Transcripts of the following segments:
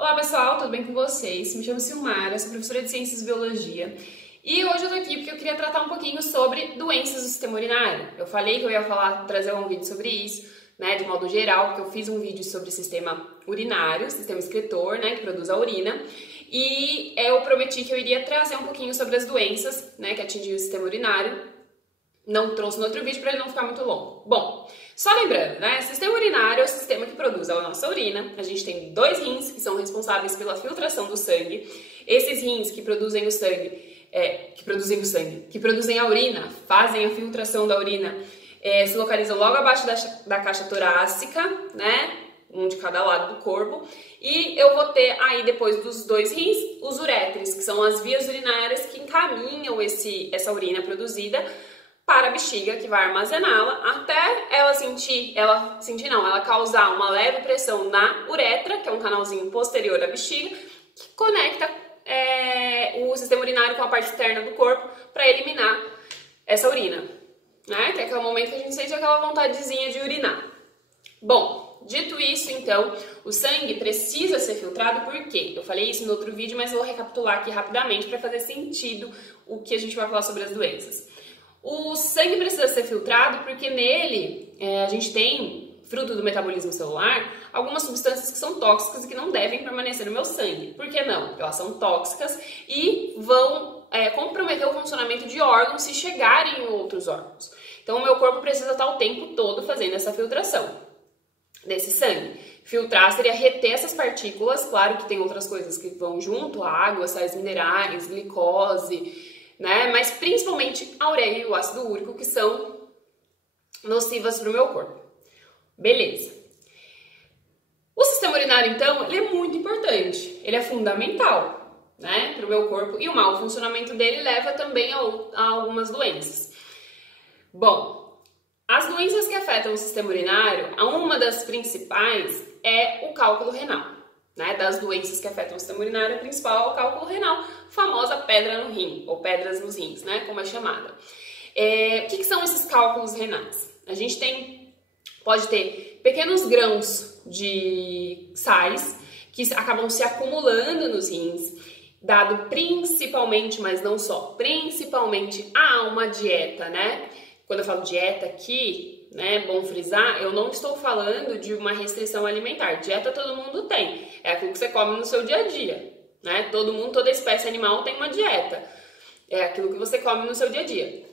Olá pessoal, tudo bem com vocês? Me chamo Silmara, sou professora de Ciências e Biologia e hoje eu tô aqui porque eu queria tratar um pouquinho sobre doenças do sistema urinário. Eu falei que eu ia trazer um vídeo sobre isso, né, de modo geral, porque eu fiz um vídeo sobre o sistema urinário, sistema excretor, né, que produz a urina, e eu prometi que eu iria trazer um pouquinho sobre as doenças, né, que atingem o sistema urinário. Não trouxe no outro vídeo para ele não ficar muito longo. Bom, só lembrando, né? O sistema urinário é o sistema que produz a nossa urina. A gente tem dois rins que são responsáveis pela filtração do sangue. Esses rins que produzem o sangue, que produzem a urina, fazem a filtração da urina, se localizam logo abaixo da caixa torácica, né? Um de cada lado do corpo. E eu vou ter aí, depois dos dois rins, os uréteres, que são as vias urinárias que encaminham essa urina produzida para a bexiga, que vai armazená-la até ela causar uma leve pressão na uretra, que é um canalzinho posterior à bexiga, que conecta o sistema urinário com a parte externa do corpo para eliminar essa urina, né? Que é aquele momento que a gente sente aquela vontadezinha de urinar. Bom, dito isso, então, o sangue precisa ser filtrado, por quê? Eu falei isso no outro vídeo, mas vou recapitular aqui rapidamente para fazer sentido o que a gente vai falar sobre as doenças. O sangue precisa ser filtrado porque nele a gente tem, fruto do metabolismo celular, algumas substâncias que são tóxicas e que não devem permanecer no meu sangue. Por que não? Porque elas são tóxicas e vão comprometer o funcionamento de órgãos se chegarem em outros órgãos. Então o meu corpo precisa estar o tempo todo fazendo essa filtração desse sangue. Filtrar seria reter essas partículas, claro que tem outras coisas que vão junto, a água, sais minerais, glicose, né? Mas principalmente a ureia e o ácido úrico, que são nocivas para o meu corpo. Beleza. O sistema urinário, então, ele é muito importante, ele é fundamental, né, para o meu corpo, e o mau funcionamento dele leva também a algumas doenças. Bom, as doenças que afetam o sistema urinário, uma das principais é o cálculo renal. Né, das doenças que afetam o sistema urinário, a principal é o cálculo renal, famosa pedra no rim, ou pedras nos rins, né, como é chamada. O que são esses cálculos renais? A gente pode ter pequenos grãos de sais que acabam se acumulando nos rins, dado principalmente, mas não só, principalmente a uma dieta, né? Quando eu falo dieta aqui, né, bom frisar, eu não estou falando de uma restrição alimentar. Dieta todo mundo tem, é aquilo que você come no seu dia a dia, né? Toda espécie animal tem uma dieta, é aquilo que você come no seu dia a dia.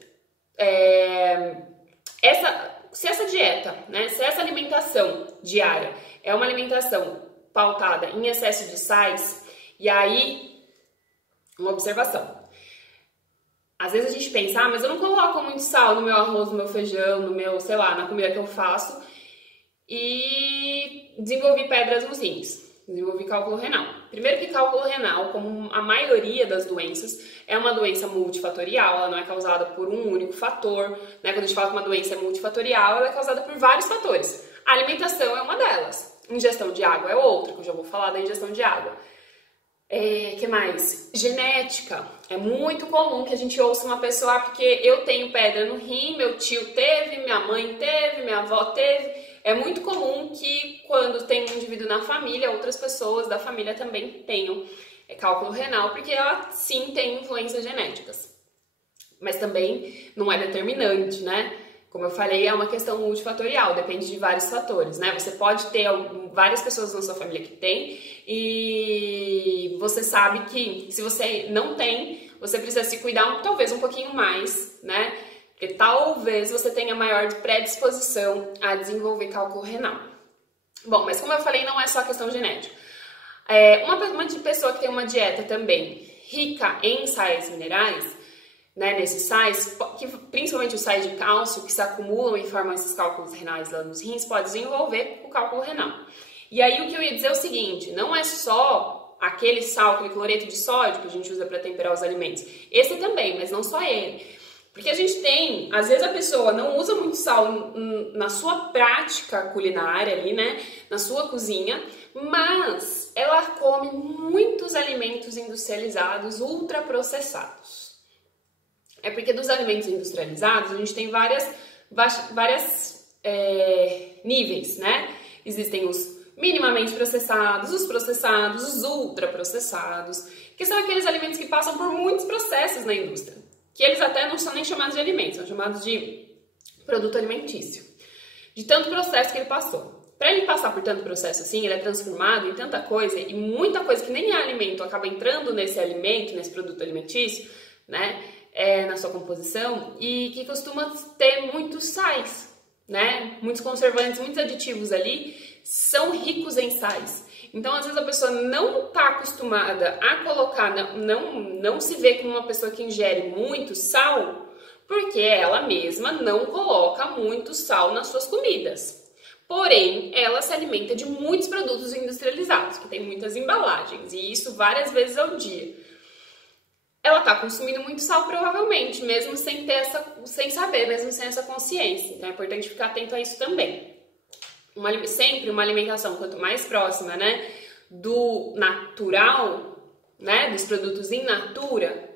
Se essa dieta, né, se essa alimentação diária é uma alimentação pautada em excesso de sais, e aí, uma observação. Às vezes a gente pensa, mas eu não coloco muito sal no meu arroz, no meu feijão, no meu, sei lá, na comida que eu faço, e desenvolvi pedras nos rins, desenvolvi cálculo renal. Primeiro que cálculo renal, como a maioria das doenças, é uma doença multifatorial, ela não é causada por um único fator, né? Quando a gente fala que uma doença é multifatorial, ela é causada por vários fatores. A alimentação é uma delas, ingestão de água é outra, que eu já vou falar da ingestão de água. Que mais? Genética. É muito comum que a gente ouça uma pessoa, porque eu tenho pedra no rim, meu tio teve, minha mãe teve, minha avó teve. É muito comum que quando tem um indivíduo na família, outras pessoas da família também tenham cálculo renal, porque ela sim tem influências genéticas. Mas também não é determinante, né? Como eu falei, é uma questão multifatorial, depende de vários fatores, né? Você pode ter várias pessoas na sua família que tem, e você sabe que se você não tem, você precisa se cuidar talvez um pouquinho mais, né? Porque talvez você tenha maior predisposição a desenvolver cálculo renal. Bom, mas como eu falei, não é só questão genética. Uma pessoa que tem uma dieta também rica em sais minerais, né, nesses sais, principalmente os sais de cálcio, que se acumulam e formam esses cálculos renais lá nos rins, pode desenvolver o cálculo renal. E aí o que eu ia dizer é o seguinte, não é só aquele sal, aquele cloreto de sódio que a gente usa para temperar os alimentos. Esse também, mas não só ele. Porque a gente tem, às vezes a pessoa não usa muito sal na sua prática culinária ali, né, na sua cozinha, mas ela come muitos alimentos industrializados, ultraprocessados. É porque dos alimentos industrializados a gente tem vários níveis, né? Existem os minimamente processados, os ultraprocessados, que são aqueles alimentos que passam por muitos processos na indústria, que eles até não são nem chamados de alimentos, são chamados de produto alimentício, de tanto processo que ele passou. Para ele passar por tanto processo assim, ele é transformado em tanta coisa, e muita coisa que nem é alimento acaba entrando nesse alimento, nesse produto alimentício, né, na sua composição, e que costuma ter muitos sais, né, muitos conservantes, muitos aditivos ali, são ricos em sais. Então, às vezes a pessoa não está acostumada a colocar, não se vê como uma pessoa que ingere muito sal, porque ela mesma não coloca muito sal nas suas comidas. Porém, ela se alimenta de muitos produtos industrializados, que tem muitas embalagens, e isso várias vezes ao dia. Ela está consumindo muito sal, provavelmente, mesmo sem ter sem saber, mesmo sem essa consciência. Então é importante ficar atento a isso também. Sempre uma alimentação quanto mais próxima, né, do natural, né, dos produtos in natura,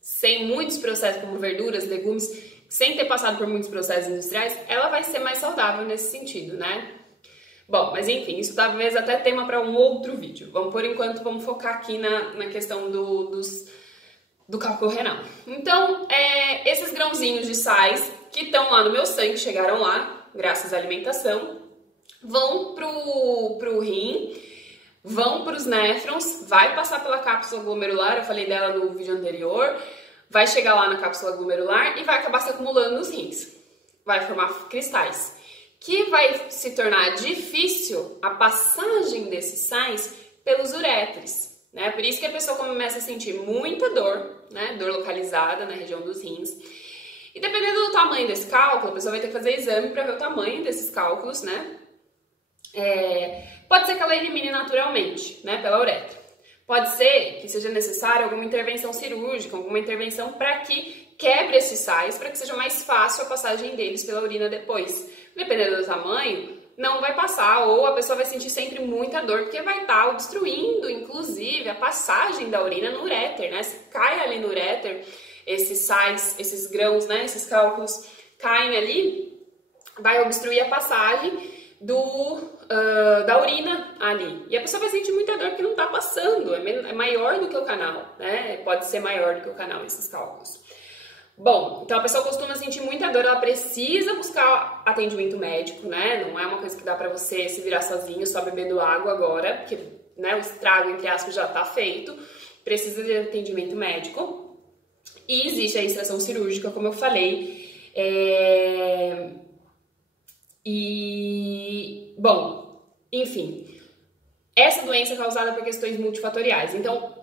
sem muitos processos como verduras, legumes, sem ter passado por muitos processos industriais, ela vai ser mais saudável nesse sentido, né? Bom, mas enfim, isso talvez até tema para um outro vídeo. Por enquanto, vamos focar aqui na questão do cálculo renal. Então, esses grãozinhos de sais que estão lá no meu sangue, chegaram lá, graças à alimentação, vão pro rim, vão para os néfrons, vai passar pela cápsula glomerular, eu falei dela no vídeo anterior, vai chegar lá na cápsula glomerular e vai acabar se acumulando nos rins. Vai formar cristais, que vai se tornar difícil a passagem desses sais pelos uréteres, né? Por isso que a pessoa começa a sentir muita dor, né? Dor localizada na região dos rins. E dependendo do tamanho desse cálculo, a pessoa vai ter que fazer exame para ver o tamanho desses cálculos, né? Pode ser que ela elimine naturalmente, né? Pela uretra. Pode ser que seja necessária alguma intervenção cirúrgica, alguma intervenção para que quebre esses sais, para que seja mais fácil a passagem deles pela urina depois. Dependendo do tamanho, não vai passar, ou a pessoa vai sentir sempre muita dor, porque vai estar obstruindo, inclusive, a passagem da urina no uréter, né? Se cai ali no uréter, esses sais, esses grãos, né? Esses cálculos caem ali, vai obstruir a passagem da urina ali. E a pessoa vai sentir muita dor porque não está passando, é maior do que o canal, né? Pode ser maior do que o canal, esses cálculos. Bom, então a pessoa costuma sentir muita dor, ela precisa buscar atendimento médico, né? Não é uma coisa que dá pra você se virar sozinho, só bebendo água agora, porque, né, o estrago, entre aspas, já tá feito. Precisa de atendimento médico. E existe a extração cirúrgica, como eu falei. Bom, enfim, essa doença é causada por questões multifatoriais. Então,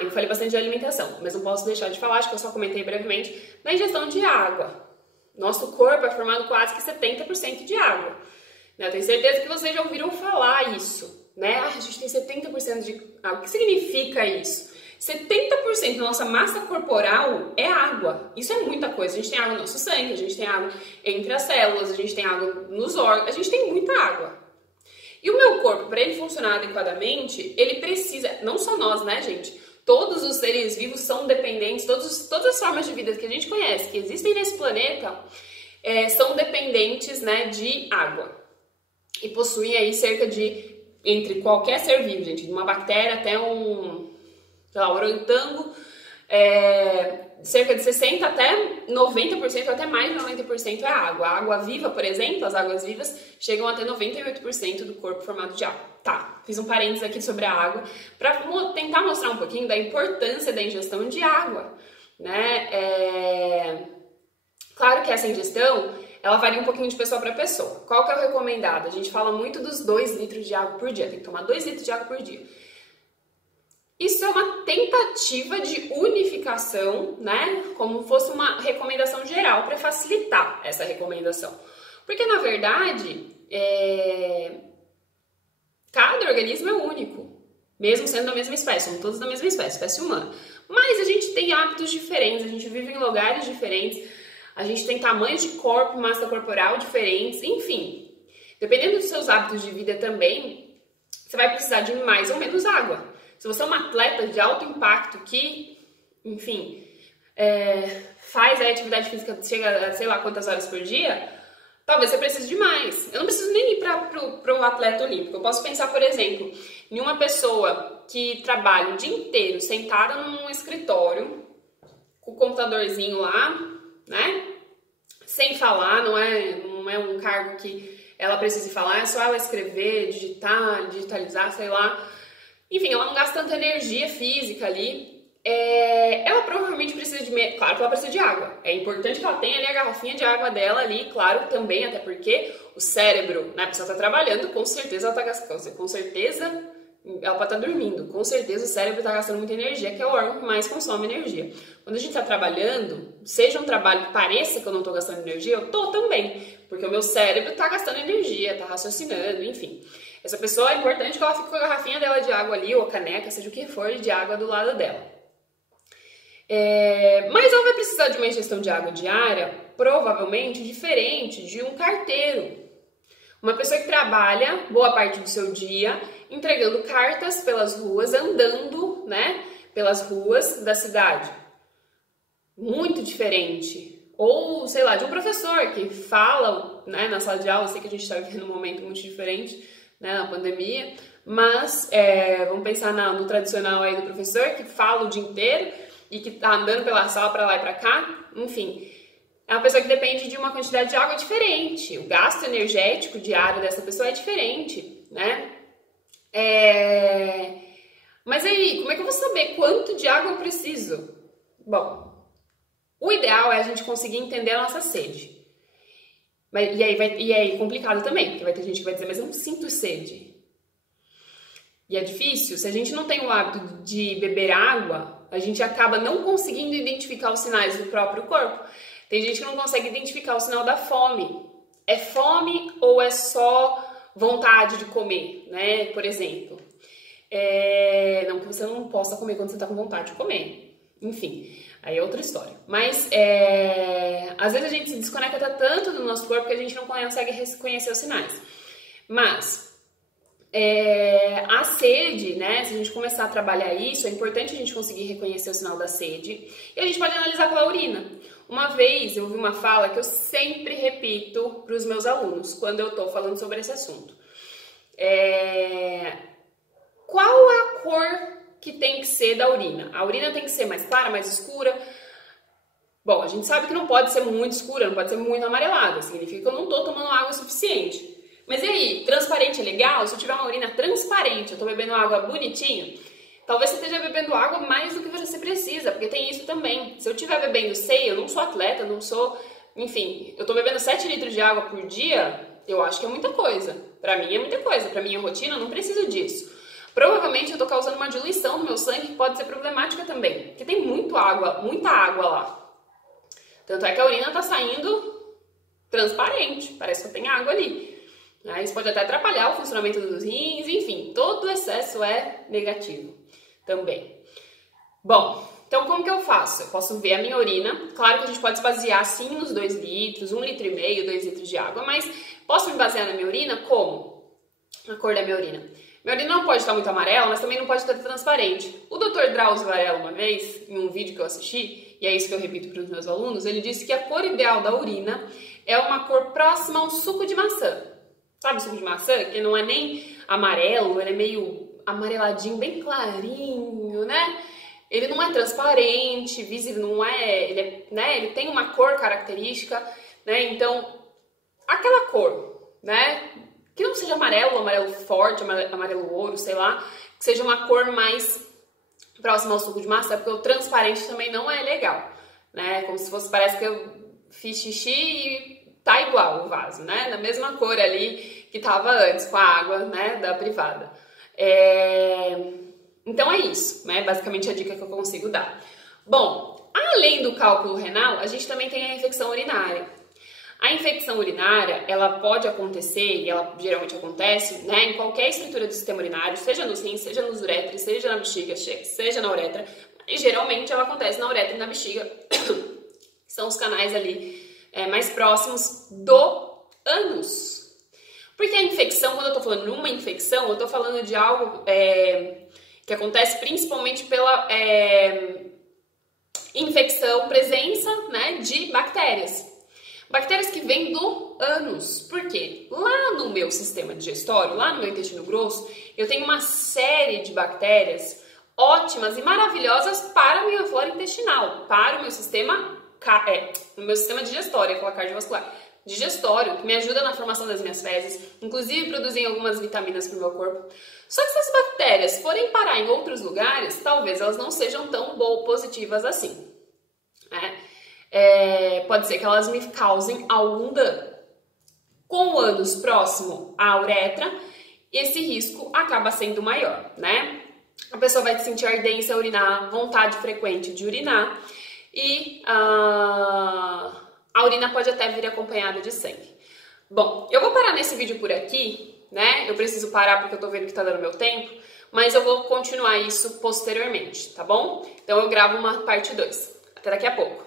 eu falei bastante de alimentação, mas não posso deixar de falar, acho que eu só comentei brevemente, na ingestão de água. Nosso corpo é formado quase que 70% de água. Eu tenho certeza que vocês já ouviram falar isso, né? A gente tem 70% de água. O que significa isso? 70% da nossa massa corporal é água. Isso é muita coisa. A gente tem água no nosso sangue, a gente tem água entre as células, a gente tem água nos órgãos, a gente tem muita água. E o meu corpo, para ele funcionar adequadamente, ele precisa, não só nós, né, gente? Todos os seres vivos são dependentes, todas as formas de vida que a gente conhece, que existem nesse planeta, são dependentes, né, de água. E possuem aí cerca de, entre qualquer ser vivo, gente, de uma bactéria até um orangotango, cerca de 60% até 90%, até mais de 90% é água. A água viva, por exemplo, as águas vivas chegam a ter 98% do corpo formado de água. Tá, fiz um parênteses aqui sobre a água para tentar mostrar um pouquinho da importância da ingestão de água, né? Claro que essa ingestão, ela varia um pouquinho de pessoa para pessoa. Qual que é o recomendado? A gente fala muito dos 2 litros de água por dia, tem que tomar 2 litros de água por dia. Isso é uma tentativa de unificação, né? Como fosse uma recomendação geral para facilitar essa recomendação. Porque, na verdade, cada organismo é único, mesmo sendo da mesma espécie, somos todos da mesma espécie humana. Mas a gente tem hábitos diferentes, a gente vive em lugares diferentes, a gente tem tamanhos de corpo, massa corporal diferentes, enfim. Dependendo dos seus hábitos de vida também, você vai precisar de mais ou menos água. Se você é um atleta de alto impacto que, enfim, faz a atividade física, chega a sei lá quantas horas por dia, talvez você precise de mais. Eu não preciso nem ir para o atleta olímpico. Eu posso pensar, por exemplo, em uma pessoa que trabalha o dia inteiro sentada num escritório, com o computadorzinho lá, né? Sem falar, não é um cargo que ela precise falar, é só ela escrever, digitar, digitalizar, sei lá. Enfim, ela não gasta tanta energia física ali. Ela provavelmente precisa claro que ela precisa de água. É importante que ela tenha ali a garrafinha de água dela ali, claro, também, até porque o cérebro, né, a pessoa tá trabalhando, com certeza ela tá gastando, com certeza ela pode estar dormindo, com certeza o cérebro tá gastando muita energia, que é o órgão que mais consome energia. Quando a gente tá trabalhando, seja um trabalho que pareça que eu não tô gastando energia, eu tô também, porque o meu cérebro tá gastando energia, tá raciocinando, enfim. Essa pessoa é importante que ela fique com a garrafinha dela de água ali, ou caneca, seja o que for, de água do lado dela. Mas ela vai precisar de uma ingestão de água diária, provavelmente diferente de um carteiro. Uma pessoa que trabalha boa parte do seu dia entregando cartas pelas ruas, andando, né, pelas ruas da cidade. Muito diferente. Ou, sei lá, de um professor que fala, né, na sala de aula. Eu sei que a gente está vivendo um momento muito diferente, né, na pandemia, mas vamos pensar no tradicional aí do professor que fala o dia inteiro e que tá andando pela sala para lá e para cá, enfim. É uma pessoa que depende de uma quantidade de água diferente. O gasto energético diário dessa pessoa é diferente, né? Mas aí, como é que eu vou saber quanto de água eu preciso? Bom, o ideal é a gente conseguir entender a nossa sede. E aí complicado também, porque vai ter gente que vai dizer, mas eu não sinto sede. E é difícil, se a gente não tem o hábito de beber água, a gente acaba não conseguindo identificar os sinais do próprio corpo. Tem gente que não consegue identificar o sinal da fome. É fome ou é só vontade de comer, né? Por exemplo. Não que você não possa comer quando você tá com vontade de comer. Enfim, aí é outra história. Mas, às vezes a gente se desconecta tanto do nosso corpo que a gente não consegue reconhecer os sinais. Mas, a sede, né? Se a gente começar a trabalhar isso, é importante a gente conseguir reconhecer o sinal da sede. E a gente pode analisar pela urina. Uma vez eu ouvi uma fala que eu sempre repito para os meus alunos quando eu estou falando sobre esse assunto. Qual a cor que tem que ser da urina? A urina tem que ser mais clara, mais escura? Bom, a gente sabe que não pode ser muito escura, não pode ser muito amarelada. Significa que eu não estou tomando água suficiente. Mas e aí, transparente é legal? Se eu tiver uma urina transparente, eu estou bebendo água bonitinho, talvez você esteja bebendo água mais do que você precisa, porque tem isso também. Se eu estiver bebendo eu não sou atleta, não sou... Enfim, eu tô bebendo 7 litros de água por dia, eu acho que é muita coisa. Pra mim é muita coisa, pra minha rotina eu não preciso disso. Provavelmente eu tô causando uma diluição no meu sangue que pode ser problemática também, porque tem muita água lá. Tanto é que a urina tá saindo transparente, parece que tem água ali. Isso pode até atrapalhar o funcionamento dos rins, enfim, todo excesso é negativo também. Bom, então como que eu faço? Eu posso ver a minha urina, claro que a gente pode se basear sim nos 2 litros, 1,5 litro, 2 litros de água, mas posso me basear na minha urina como? A cor da minha urina. Minha urina não pode estar muito amarela, mas também não pode estar transparente. O Dr. Drauzio Varela, uma vez, em um vídeo que eu assisti, e é isso que eu repito para os meus alunos, ele disse que a cor ideal da urina é uma cor próxima ao suco de maçã. Sabe o suco de maçã? Que não é nem amarelo, ele é meio amareladinho, bem clarinho, né? Ele não é transparente, visível, não é, ele tem uma cor característica, né? Então, aquela cor, né? Que não seja amarelo forte, amarelo ouro, sei lá, que seja uma cor mais próxima ao suco de maçã, porque o transparente também não é legal, né? Como se fosse, parece que eu fiz xixi e tá igual o vaso, né? Da mesma cor ali que tava antes, com a água, né, da privada. Então é isso, né? Basicamente a dica que eu consigo dar. Bom, além do cálculo renal, a gente também tem a infecção urinária. A infecção urinária, ela pode acontecer, e ela geralmente acontece, né, em qualquer estrutura do sistema urinário, seja nos rins, seja nos uretres, seja na bexiga, seja na uretra, e geralmente ela acontece na uretra e na bexiga, que são os canais ali mais próximos do ânus. Porque a infecção, quando eu tô falando de uma infecção, eu tô falando de algo que acontece principalmente pela infecção, presença, né, de bactérias. Bactérias que vêm do ânus. Por quê? Lá no meu sistema digestório, lá no meu intestino grosso, eu tenho uma série de bactérias ótimas e maravilhosas para a minha flora intestinal, para o meu sistema, digestório, eu ia falar cardiovascular, digestório, que me ajuda na formação das minhas fezes, inclusive produzem algumas vitaminas para o meu corpo. Só que se as bactérias forem parar em outros lugares, talvez elas não sejam tão positivas assim. Pode ser que elas me causem algum dano. Com o ânus próximo à uretra, esse risco acaba sendo maior, né? A pessoa vai sentir ardência a urinar, vontade frequente de urinar e a urina pode até vir acompanhada de sangue. Bom, eu vou parar nesse vídeo por aqui, né? Eu preciso parar porque eu tô vendo que tá dando meu tempo, mas eu vou continuar isso posteriormente, tá bom? Então eu gravo uma parte 2. Até daqui a pouco.